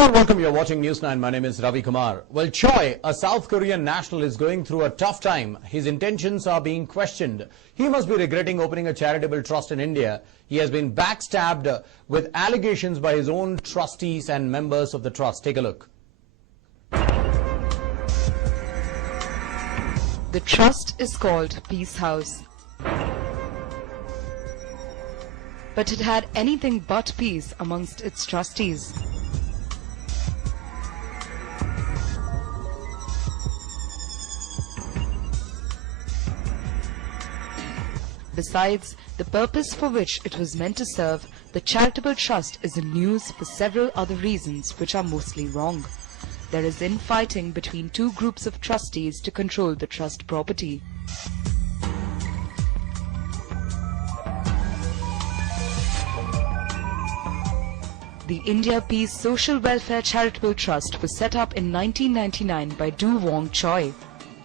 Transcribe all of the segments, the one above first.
Hello and welcome. You're watching News 9. My name is Ravi Kumar. Well, Choi, a South Korean national, is going through a tough time. His intentions are being questioned. He must be regretting opening a charitable trust in India. He has been backstabbed with allegations by his own trustees and members of the trust. Take a look. The trust is called Peace House. But it had anything but peace amongst its trustees. Besides, the purpose for which it was meant to serve, the charitable trust is in news for several other reasons which are mostly wrong. There is infighting between two groups of trustees to control the trust property. The India Peace Social Welfare Charitable Trust was set up in 1999 by Do Wong Choi,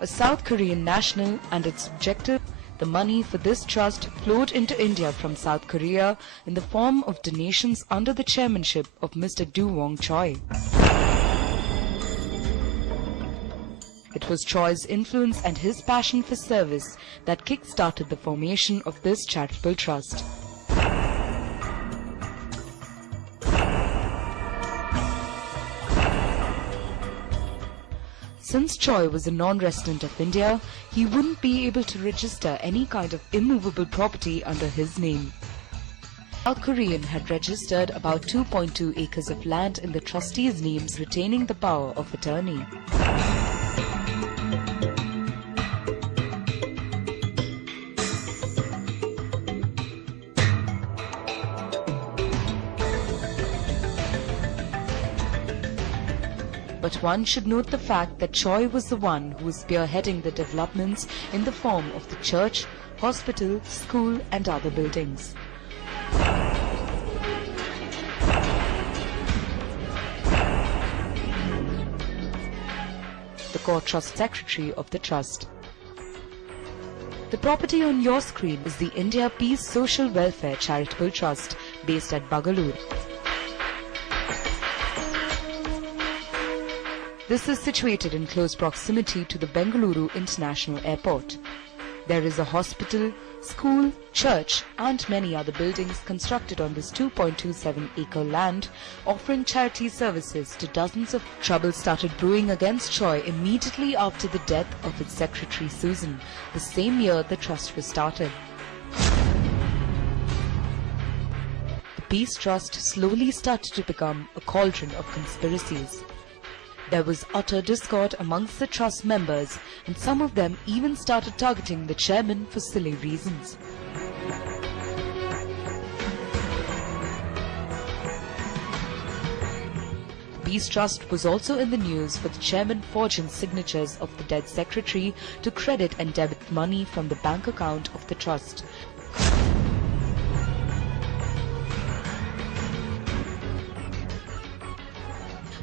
a South Korean national, and its objective. The money for this trust flowed into India from South Korea in the form of donations under the chairmanship of Mr. Do Wong Choi. It was Choi's influence and his passion for service that kick-started the formation of this charitable trust. Since Choi was a non-resident of India, he wouldn't be able to register any kind of immovable property under his name. South Korean had registered about 2.2 acres of land in the trustees' names, retaining the power of attorney. But one should note the fact that Choi was the one who was spearheading the developments in the form of the church, hospital, school and other buildings. The core trust secretary of the trust. The property on your screen is the India Peace Social Welfare Charitable Trust, based at Bangalore. This is situated in close proximity to the Bengaluru International Airport. There is a hospital, school, church and many other buildings constructed on this 2.27-acre land, offering charity services to dozens of. Trouble started brewing against Choi immediately after the death of its secretary Susan, the same year the trust was started. The Peace Trust slowly started to become a cauldron of conspiracies. There was utter discord amongst the trust members, and some of them even started targeting the chairman for silly reasons. The Peace Trust was also in the news for the chairman forging signatures of the dead secretary to credit and debit money from the bank account of the trust.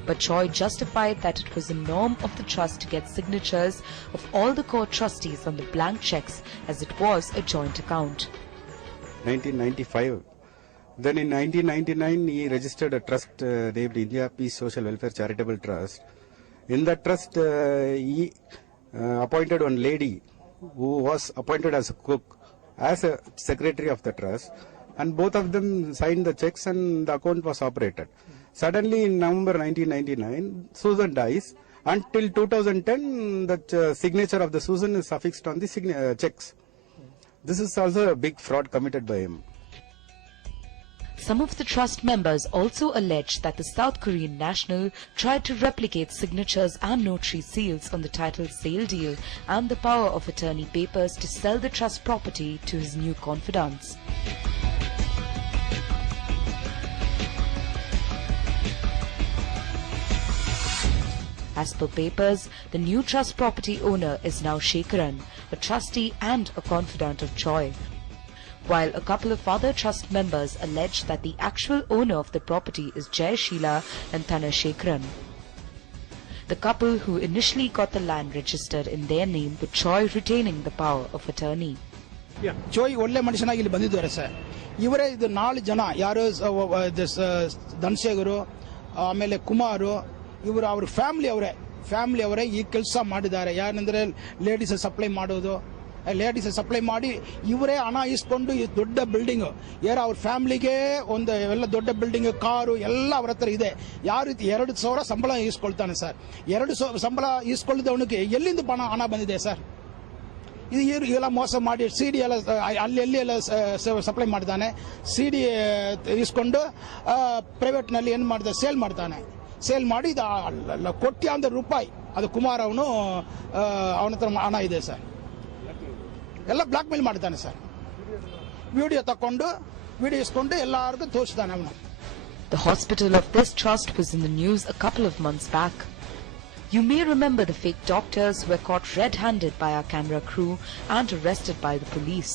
But Choi justified that it was a norm of the trust to get signatures of all the core trustees on the blank checks, as it was a joint account. 1995. Then in 1999 he registered a trust named India Peace Social Welfare Charitable Trust. In that trust he appointed one lady who was appointed as a cook, as a secretary of the trust, and both of them signed the checks and the account was operated. Suddenly in November 1999, Susan dies. Until 2010, the signature of the Susan is affixed on the checks. This is also a big fraud committed by him. Some of the trust members also alleged that the South Korean national tried to replicate signatures and notary seals on the title sale deal and the power of attorney papers to sell the trust property to his new confidants. As per papers, the new trust property owner is now Shekaran, a trustee and a confidant of Choi, while a couple of other trust members allege that the actual owner of the property is Jai Sheila and Thana Shekaran. The couple who initially got the land registered in their name, with Choi retaining the power of attorney. Choi ಒಳ್ಳೆ ಮನುಷ್ಯನಾಗಿ ಇಲ್ಲಿ ಬಂದಿದ್ದಾರೆ sir. ಇವರೇ ಇದು 4 ಜನ ಯಾರು ಧನಶೇಖರು ಆಮೇಲೆ ಕುಮಾರ್ ಇವರು ಅವ್ರ ಫ್ಯಾಮಿಲಿ ಅವರೇ ಈ ಕೆಲಸ ಮಾಡಿದ್ದಾರೆ. ಯಾರಂದ್ರೆ ಲೇಡೀಸ್ ಸಪ್ಲೈ ಮಾಡೋದು, ಲೇಡೀಸ್ ಸಪ್ಲೈ ಮಾಡಿ ಇವರೇ ಹಣ ಇಸ್ಕೊಂಡು ಈ ದೊಡ್ಡ ಬಿಲ್ಡಿಂಗ್ ಅವ್ರ ಫ್ಯಾಮಿಲಿಗೆ ಒಂದು ಎಲ್ಲ ದೊಡ್ಡ ಬಿಲ್ಡಿಂಗ್, ಕಾರು ಎಲ್ಲ ಅವ್ರ ಹತ್ರ ಇದೆ. ಯಾವ ರೀತಿ 2,000 ಸಂಬಳ ಈಸ್ಕೊಳ್ತಾನೆ ಸರ್. 2,000 ಸಂಬಳ ಈಸ್ಕೊಳ್ಳದವನಿಗೆ ಎಲ್ಲಿಂದ ಹಣ ಬಂದಿದೆ ಸರ್? ಇದು ಎಲ್ಲ ಮೋಸ ಮಾಡಿ CD ಎಲ್ಲ ಅಲ್ಲಿ ಎಲ್ಲ ಸಪ್ಲೈ ಮಾಡ್ತಾನೆ. CD ಇಸ್ಕೊಂಡು ಪ್ರೈವೇಟ್ನಲ್ಲಿ ಏನು ಮಾಡ್ತಾನೆ, ಸೇಲ್ ಮಾಡಿ ಇದು ಕೋಟ್ಯಾಂತರ ರೂಪಾಯಿ ಅದು ಕುಮಾರ್ ಅವನ ಹತ್ರ ಹಣ ಇದೆ ಸರ್. ಎಲ್ಲ ಬ್ಲಾಕ್ ಮೇಲ್ ಮಾಡ್ತಾನೆ ಸರ್. ವಿಡಿಯೋ ಇಸ್ಕೊಂಡು ಎಲ್ಲರಿಗೂ ತೋರಿಸ್ತಾನೆ ಅವನು. The hospital of this trust was in the news a couple of months back. You may remember the fake doctors who were caught red-handed by our camera crew and arrested by the police.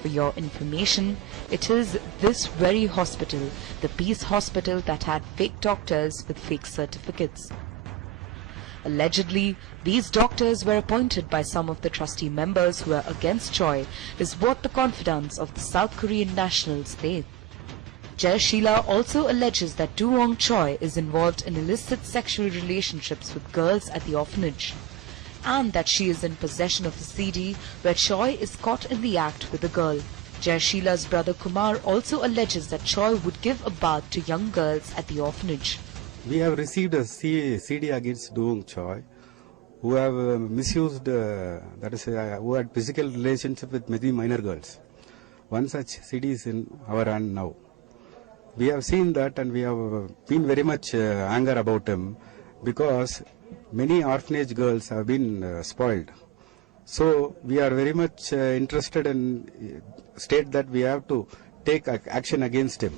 For your information, it is this very hospital, the Peace Hospital, that had fake doctors with fake certificates. Allegedly, these doctors were appointed by some of the trustee members who were against Choi, is what the confidants of the South Korean nationals say. Jai Sheila also alleges that Do-won Choi is involved in illicit sexual relationships with girls at the orphanage, and that she is in possession of a CD where Choi is caught in the act with a girl. Jai Sheila's brother Kumar also alleges that Choi would give a bath to young girls at the orphanage. We have received a CD against Do-won Choi, who have misused, who had physical relationship with many minor girls. One such CD is in our hand now. We have seen that and we have been very much anger about him because many orphanage girls have been spoiled. So we are very much interested in state that we have to take action against him.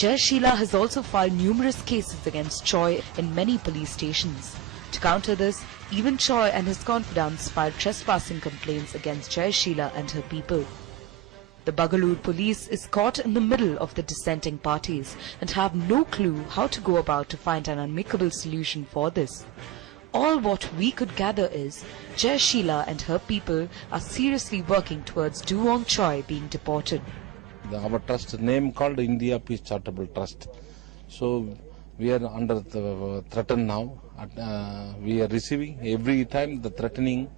Jai Sheila has also filed numerous cases against Choi in many police stations. To counter this, even Choi and his confidants filed trespassing complaints against Jai Sheila and her people. The Bagalur police is caught in the middle of the dissenting parties and have no clue how to go about to find an amicable solution for this. All what we could gather is Jai Sheila and her people are seriously working towards Do-won Choi being deported. Our trust name called India Peace Charitable Trust. So we are under the threaten now. We are receiving every time the threatening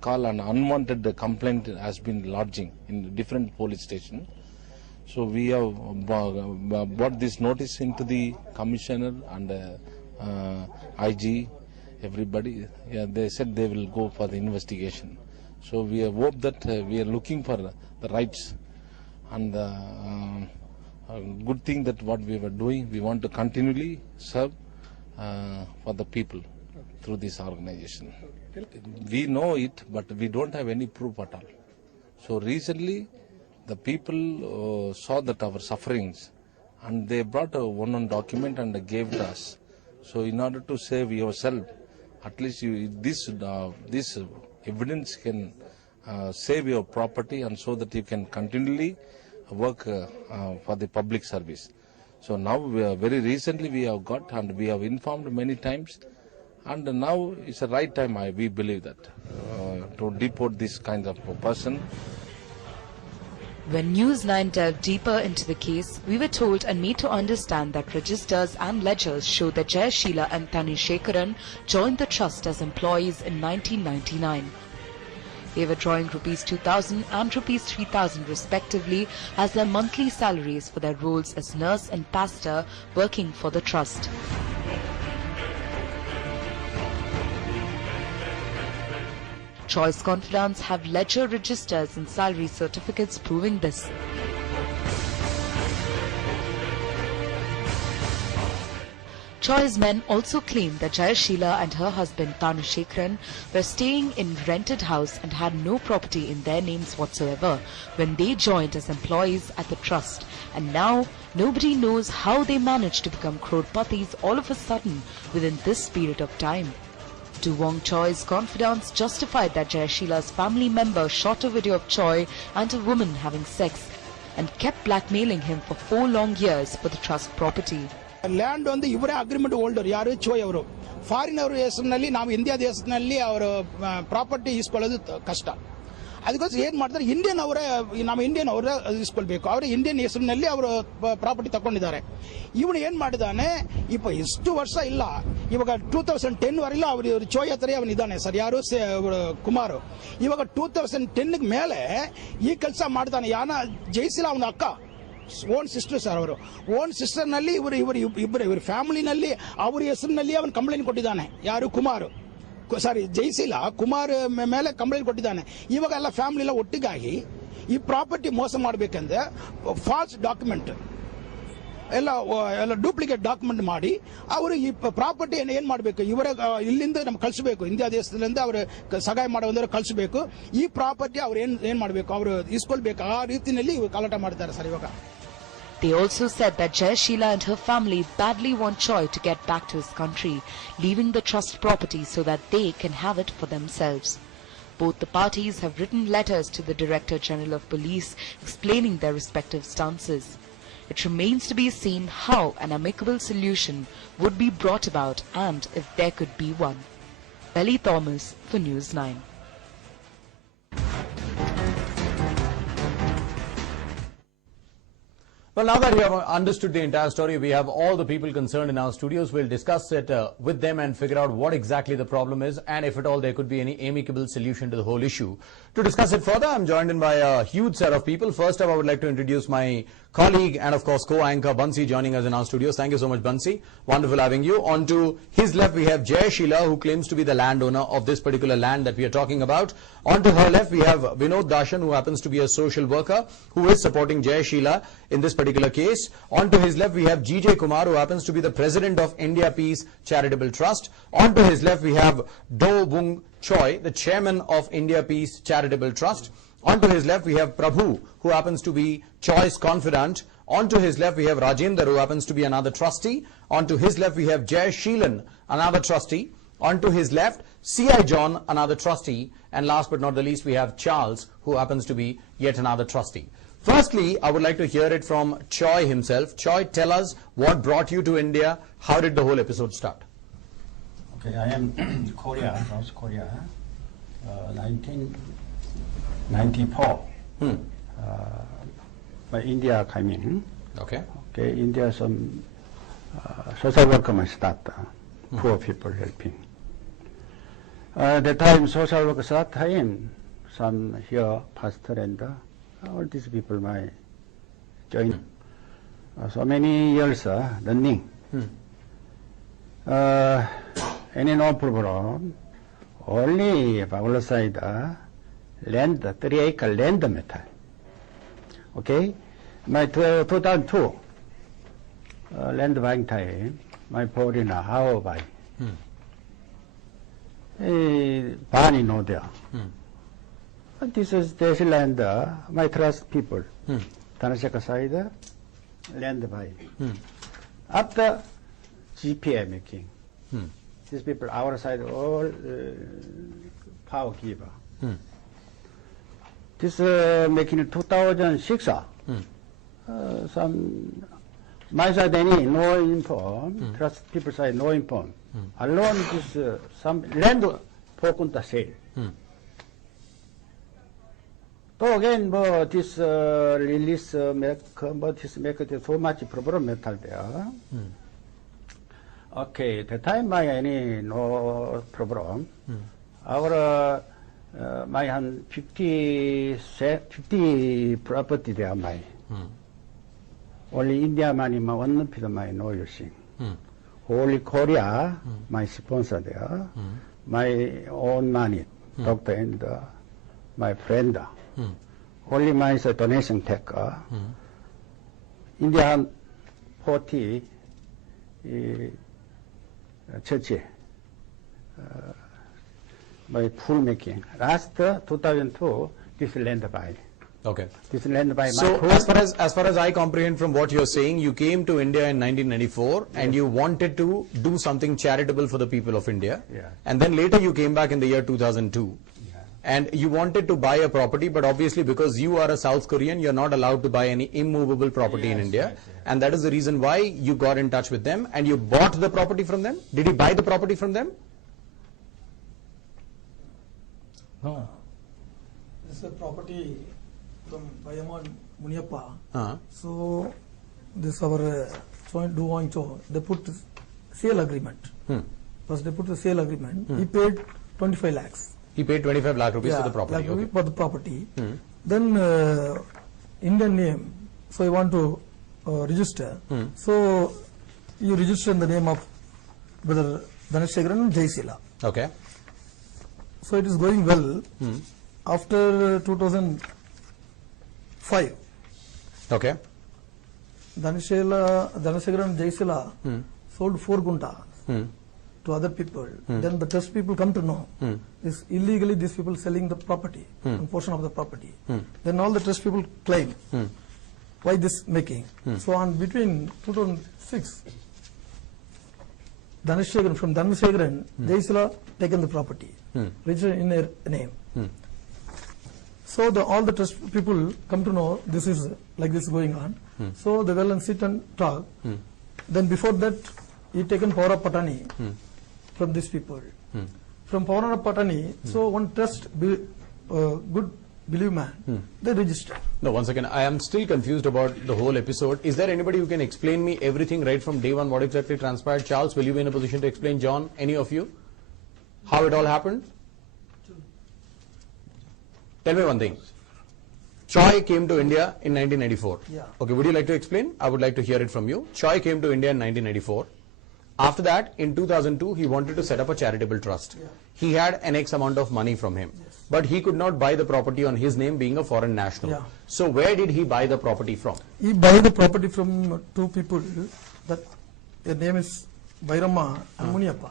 call and unwanted complaint has been lodging in different police stations. So we have brought this notice into the commissioner and IG, everybody. Yeah, they said they will go for the investigation. So we hope that we are looking for the rights and good thing that what we were doing, we want to continually serve for the people through this organization. We know it, but we don't have any proof at all. So recently, the people saw that our sufferings, and they brought one document and gave it us. So in order to save yourself, at least this evidence can save your property, and so that you can continually work for the public service. So now very recently we have got, and we have informed many times, and now it's the right time, we believe that, to deport this kind of person. When News 9 delved deeper into the case, we were told and made to understand that registers and ledgers show that Jai Sheila and Tanishekaran joined the trust as employees in 1999. They were drawing ₹2,000 and ₹3,000 respectively as their monthly salaries for their roles as nurse and pastor working for the trust. Choi's confidants have ledger registers and salary certificates proving this. Choi's men also claim that Jai Sheila and her husband Tanishekaran were staying in rented house and had no property in their names whatsoever when they joined as employees at the trust, and now nobody knows how they managed to become crorpatis all of a sudden within this period of time. Do-won Choi's confidants justified that Jai Sheila's family member shot a video of Choi and a woman having sex and kept blackmailing him for 4 long years for the trust property. Land ಒಂದು ಇವರೇ agreement holder, ಯಾರು ಚೋಯ್ ಅವರು. Foreign ಅವರ ಹೆಸರಿನಲ್ಲಿ ನಾವು India ದೇಶದಲ್ಲಿ ಅವರ property ಇಸ್ಕೊಳ್ಳೋದು ಕಷ್ಟ. ಅದಕ್ಕೋಸ್ಕರ ಏನು ಮಾಡ್ತಾರೆ, ಇಂಡಿಯನ್ ಅವರೇ, ನಮ್ಮ ಇಂಡಿಯನ್ ಅವರೇ ಇಸ್ಕೊಳ್ಬೇಕು. ಅವರೇ ಇಂಡಿಯನ್ ಹೆಸರಿನಲ್ಲಿ ಅವರು ಪ್ರಾಪರ್ಟಿ ತಗೊಂಡಿದ್ದಾರೆ. ಇವನು ಏನು ಮಾಡಿದಾನೆ, ಇಷ್ಟು ವರ್ಷ ಇಲ್ಲ, ಇವಾಗ 2010 ವರೆಲ್ಲ ಅವರು ಚೋಯ್ ಹತ್ರ ಅವನಿದ್ದಾನೆ ಸರ್, ಯಾರು ಕುಮಾರ್. ಇವಾಗ 2010 ಮೇಲೆ ಈ ಕೆಲಸ ಮಾಡ್ತಾನೆ. ಜಯಿಸಿಲ್ಲ ಅವನ ಅಕ್ಕ, ಓನ್ ಸಿಸ್ಟರ್ ಸರ್. ಅವರು ಓನ್ ಸಿಸ್ಟರ್ ನಲ್ಲಿ ಇವರು ಫ್ಯಾಮಿಲಿನಲ್ಲಿ ಅವ್ರ ಹೆಸರಿನಲ್ಲಿ ಅವನು ಕಂಪ್ಲೇಂಟ್ ಕೊಟ್ಟಿದ್ದಾನೆ. ಯಾರು ಕುಮಾರ್, ಸಾರಿ ಜಯಿಸಿಲ್ಲ, ಕುಮಾರ್ ಮೇಲೆ ಕಂಪ್ಲೇಂಟ್ ಕೊಟ್ಟಿದ್ದಾನೆ. ಇವಾಗ ಎಲ್ಲ ಫ್ಯಾಮಿಲಿ ಎಲ್ಲ ಒಟ್ಟಿಗಾಗಿ ಈ ಪ್ರಾಪರ್ಟಿ ಮೋಸ ಮಾಡಬೇಕಂದ್ರೆ ಫಾಲ್ಸ್ ಡಾಕ್ಯುಮೆಂಟ್ ಎಲ್ಲ ಡೂಪ್ಲಿಕೇಟ್ ಡಾಕ್ಯುಮೆಂಟ್ ಮಾಡಿ ಅವರು ಈ ಪ್ರಾಪರ್ಟಿ ಏನ್ ಮಾಡಬೇಕು, ಇವರ ಇಲ್ಲಿಂದ ನಮ್ಗೆ ಕಳಿಸಬೇಕು, ಇಂಡಿಯಾ ದೇಶದಿಂದ ಅವರು ಸಹಾಯ ಮಾಡೋದ್ರೆ ಕಳಿಸಬೇಕು. ಈ ಪ್ರಾಪರ್ಟಿ ಅವ್ರು ಏನ್ ಮಾಡಬೇಕು, ಅವರು ಇಸ್ಕೊಳ್ಬೇಕು. ಆ ರೀತಿಯಲ್ಲಿ ಕಲಾಟ ಮಾಡ್ತಾರೆ ಸರ್ ಇವಾಗ. They also said that Jayashila and her family badly want Choi to get back to his country, leaving the trust property so that they can have it for themselves. Both the parties have written letters to the Director General of Police explaining their respective stances. It remains to be seen how an amicable solution would be brought about and if there could be one. Belly Thomas for News 9. Well, now that you have understood the entire story, we have all the people concerned in our studios. We'll discuss it with them and figure out what exactly the problem is and if at all there could be any amicable solution to the whole issue. To discuss it further, I'm joined in by a huge set of people. First up, I would like to introduce my colleague and of course co-anchor Bansi joining us in our studios. Thank you so much, Bansi. Wonderful having you. On to his left, we have Jayashila, who claims to be the landowner of this particular land that we are talking about. On to her left, we have Vinod Dashan, who happens to be a social worker who is supporting Jayashila in this particular case. On to his left, we have GJ Kumar, who happens to be the president of India Peace Charitable Trust. On to his left, we have Do Bung Choi, the chairman of India Peace Charitable Trust. On to his left, we have Prabhu, who happens to be Choi's confidant. On to his left, we have Rajendra, who happens to be another trustee. On to his left, we have Jay Sheelan, another trustee. On to his left, C.I. John, another trustee. And last but not the least, we have Charles, who happens to be yet another trustee. Firstly, I would like to hear it from Choi himself. Choi, tell us what brought you to India. How did the whole episode start? Okay, I am Korea, South Korea, 1994. By India came in. Okay. Okay, India some social worker must start, poor people helping. The time social worker start time, some here pastor and all these people might join. So many years learning. Any no problem. Only outside land, 3-acre land matter. Okay, my 2002 land buying time, my foreigner how buy. Bani no there. This is this land, my trust people. Tanashaka side, land buy. After GPA making, these people our side all power giver. This making 2006. Some my side any no inform, trust people side no inform. Alone this some land for kunta sale. So again, but this release make so much problem metal there. Okay, the time my any no problem. Our my 50 property there my. Only India money my one people my no using. Only Korea my sponsor there. My own money, doctor and my friend. Only my donation take. India 40 church by full making. Last 2002, this land buy. Okay. This land by So my as far as I comprehend from what you're saying, you came to India in 1994 and you wanted to do something charitable for the people of India. Yeah. And then later you came back in the year 2002. And you wanted to buy a property, but obviously because you are a South Korean, you're not allowed to buy any immovable property in India. And that is the reason why you got in touch with them and you bought the property from them. Did you buy the property from them? No. This is a property from Vayaman Muniappa. So this our joint they put sale agreement. First they put the sale agreement. He paid 25 lakhs. He paid 25 lakh rupees for the property. Lakh for the property. Then Indian name. So I want to register. So you register in the name of Brother Dhanasekaran and Jaisila. Okay. So it is going well. After 2005. Okay. Dhanasekaran and Jaisila sold 4 guntas to other people. Then the trust people come to know is illegally these people selling the property, one portion of the property. Then all the trust people claim why this making. So on between 2006, from Dhanasekaran, Jaisila taken the property, registered in their name. So all the trust people come to know this is like this going on. So they will sit and talk. Then before that, he taken power of Patani from these people. From power of Patani, so one trust, good believe man, they register. No, once again, I am still confused about the whole episode. Is there anybody who can explain me everything right from day one, what exactly transpired? Charles, will you be in a position to explain? John, any of you? How it all happened? Tell me one thing. Choi came to India in 1994. Yeah. Okay, would you like to explain? I would like to hear it from you. Choi came to India in 1994. After that, in 2002, he wanted to set up a charitable trust. Yeah. He had an X amount of money from him. Yes. But he could not buy the property on his name being a foreign national. Yeah. So where did he buy the property from? He buy the property from 2 people. That their name is Bairamma and Muniappa.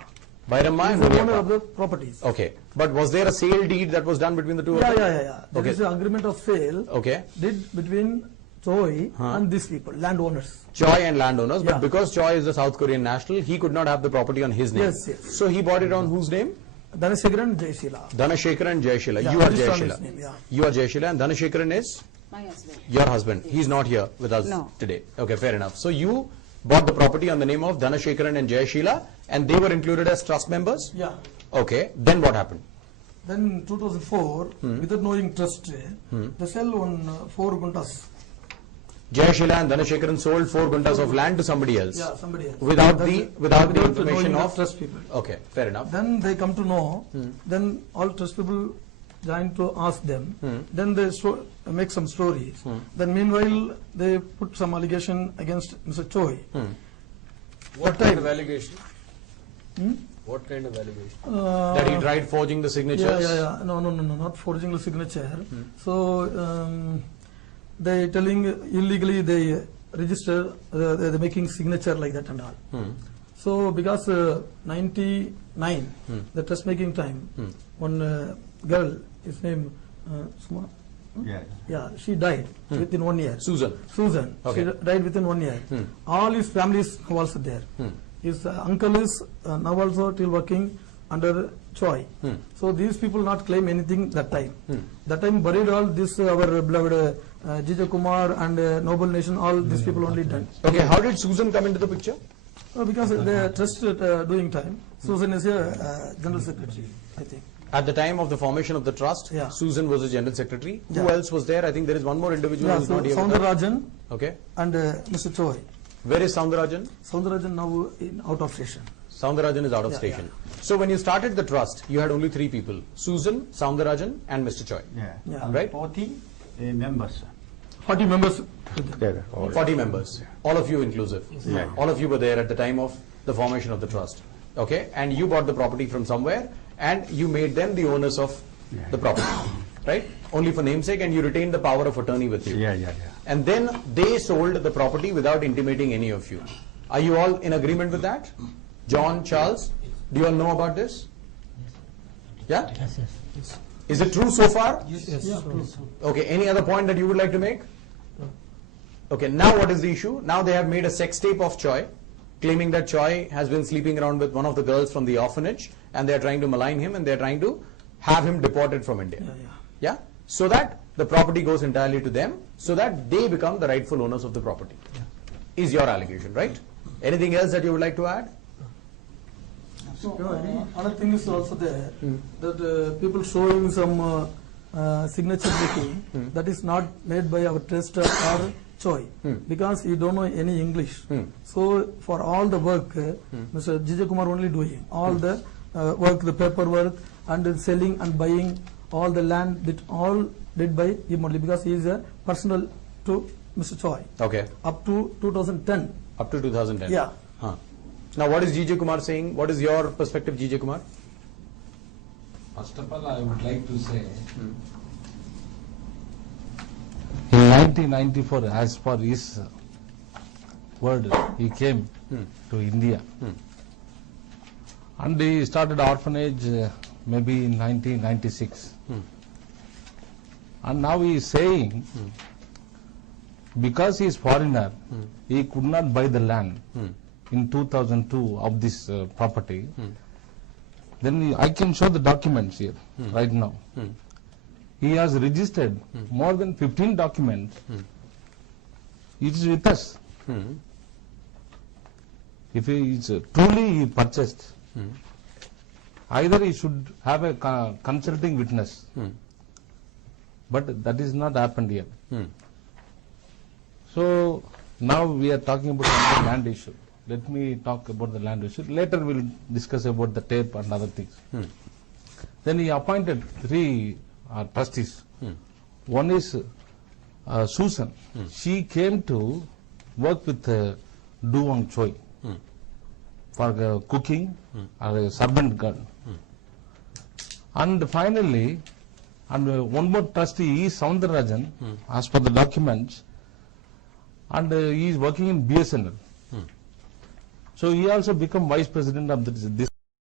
Bairamma and He is the owner Muniappa. of the properties. Okay. But was there a sale deed that was done between the two of them? Yeah. There Okay. is an agreement of sale Okay. did between Choi and these people, landowners. Choi and landowners, Yeah. but because Choi is a South Korean national, he could not have the property on his name. Yes. So he bought it on whose name? Dhanasekaran and Jaisila. Dhanasekaran and Jaishila. Yeah, You are registered on his Jaishila. name, yeah. You are Jaishila and Dhanasekaran is? My husband. Your husband. He's not here with us No. today. Okay, fair enough. So you bought the property on the name of Dhanasekaran and Jaishila and they were included as trust members? Yeah. Okay, then what happened? Then in 2004, without knowing trust, they sell on 4 guntas. Jaishila and Dhanasekaran sold 4 guntas of land to somebody else. Yeah, somebody else. Without the information knowing the of trust people. Okay, fair enough. Then they come to know. Then all trust people join to ask them. Then they make some stories. Then meanwhile they put some allegation against Mr. Choi. What kind of allegation? What kind of allegation? That he tried forging the signatures? Yeah. No, not forging the signature. So they telling illegally they register, they're making signature like that and all. So because 99, the trust making time, one girl, his name Suma. Yeah, she died within 1 year. Susan. Okay. She died within 1 year. All his families were also there. His uncle is now also still working under Choi. So these people not claim anything that time. That time buried all this our beloved Jija Kumar and Noble Nation, all these people only done. Okay, how did Susan come into the picture? Because they trusted doing time. Susan is a general secretary, I think. At the time of the formation of the trust, Yeah. Susan was the general secretary. Who Yeah. else was there? I think there is one more individual who is not here. with us. Soundarajan Okay. and Mr. Choi. Where is Soundarajan? Soundarajan now in out of station. Soundarajan is out of Yeah, station. So when you started the trust, you had only 3 people. Susan, Soundarajan and Mr. Choi. Yeah. Right? 40 members. 40 members. There, all. 40 members. All of you inclusive. Yeah. All of you were there at the time of the formation of the trust. Okay. And you bought the property from somewhere and you made them the owners of the property. Right? Only for namesake, and you retained the power of attorney with you. Yeah. And then they sold the property without intimating any of you. Are you all in agreement with that? John, Charles, do you all know about this? Yeah? Yes. Is it true so far? Yes. Okay, any other point that you would like to make? Okay, now what is the issue? Now they have made a sex tape of Choi, claiming that Choi has been sleeping around with one of the girls from the orphanage, and they are trying to malign him, and they are trying to have him deported from India. Yeah? So that the property goes entirely to them, so that they become the rightful owners of the property. Is your allegation, right? Anything else that you would like to add? So, another thing is also there that people showing some signature making, that is not made by our trust or Choi, because he don't know any English. So for all the work, Mr. Jijay Kumar only doing all the work, the paperwork, and selling and buying all the land, that all did by him only, because he is a personal to Mr. Choi. Okay. Up to 2010. Up to 2010. Yeah. Huh. Now, what is Jijay Kumar saying? What is your perspective, Jijay Kumar? First of all, I would like to say, in 1994, as per his word, he came to India. And he started orphanage maybe in 1996. And now he is saying, because he is foreigner, he could not buy the land in 2002 of this property. Then I can show the documents here right now. He has registered more than 15 documents. It is with us. If he is truly purchased, either he should have a consulting witness, but that is not happened here. So now we are talking about the land issue. Let me talk about the land issue. Later we will discuss about the tape and other things. Then he appointed 3 trustees. One is Susan. She came to work with Duwang Choi for cooking or a servant girl. And finally, one more trustee is Soundarajan, as per the documents, and he is working in BSNL. So he also become vice president of this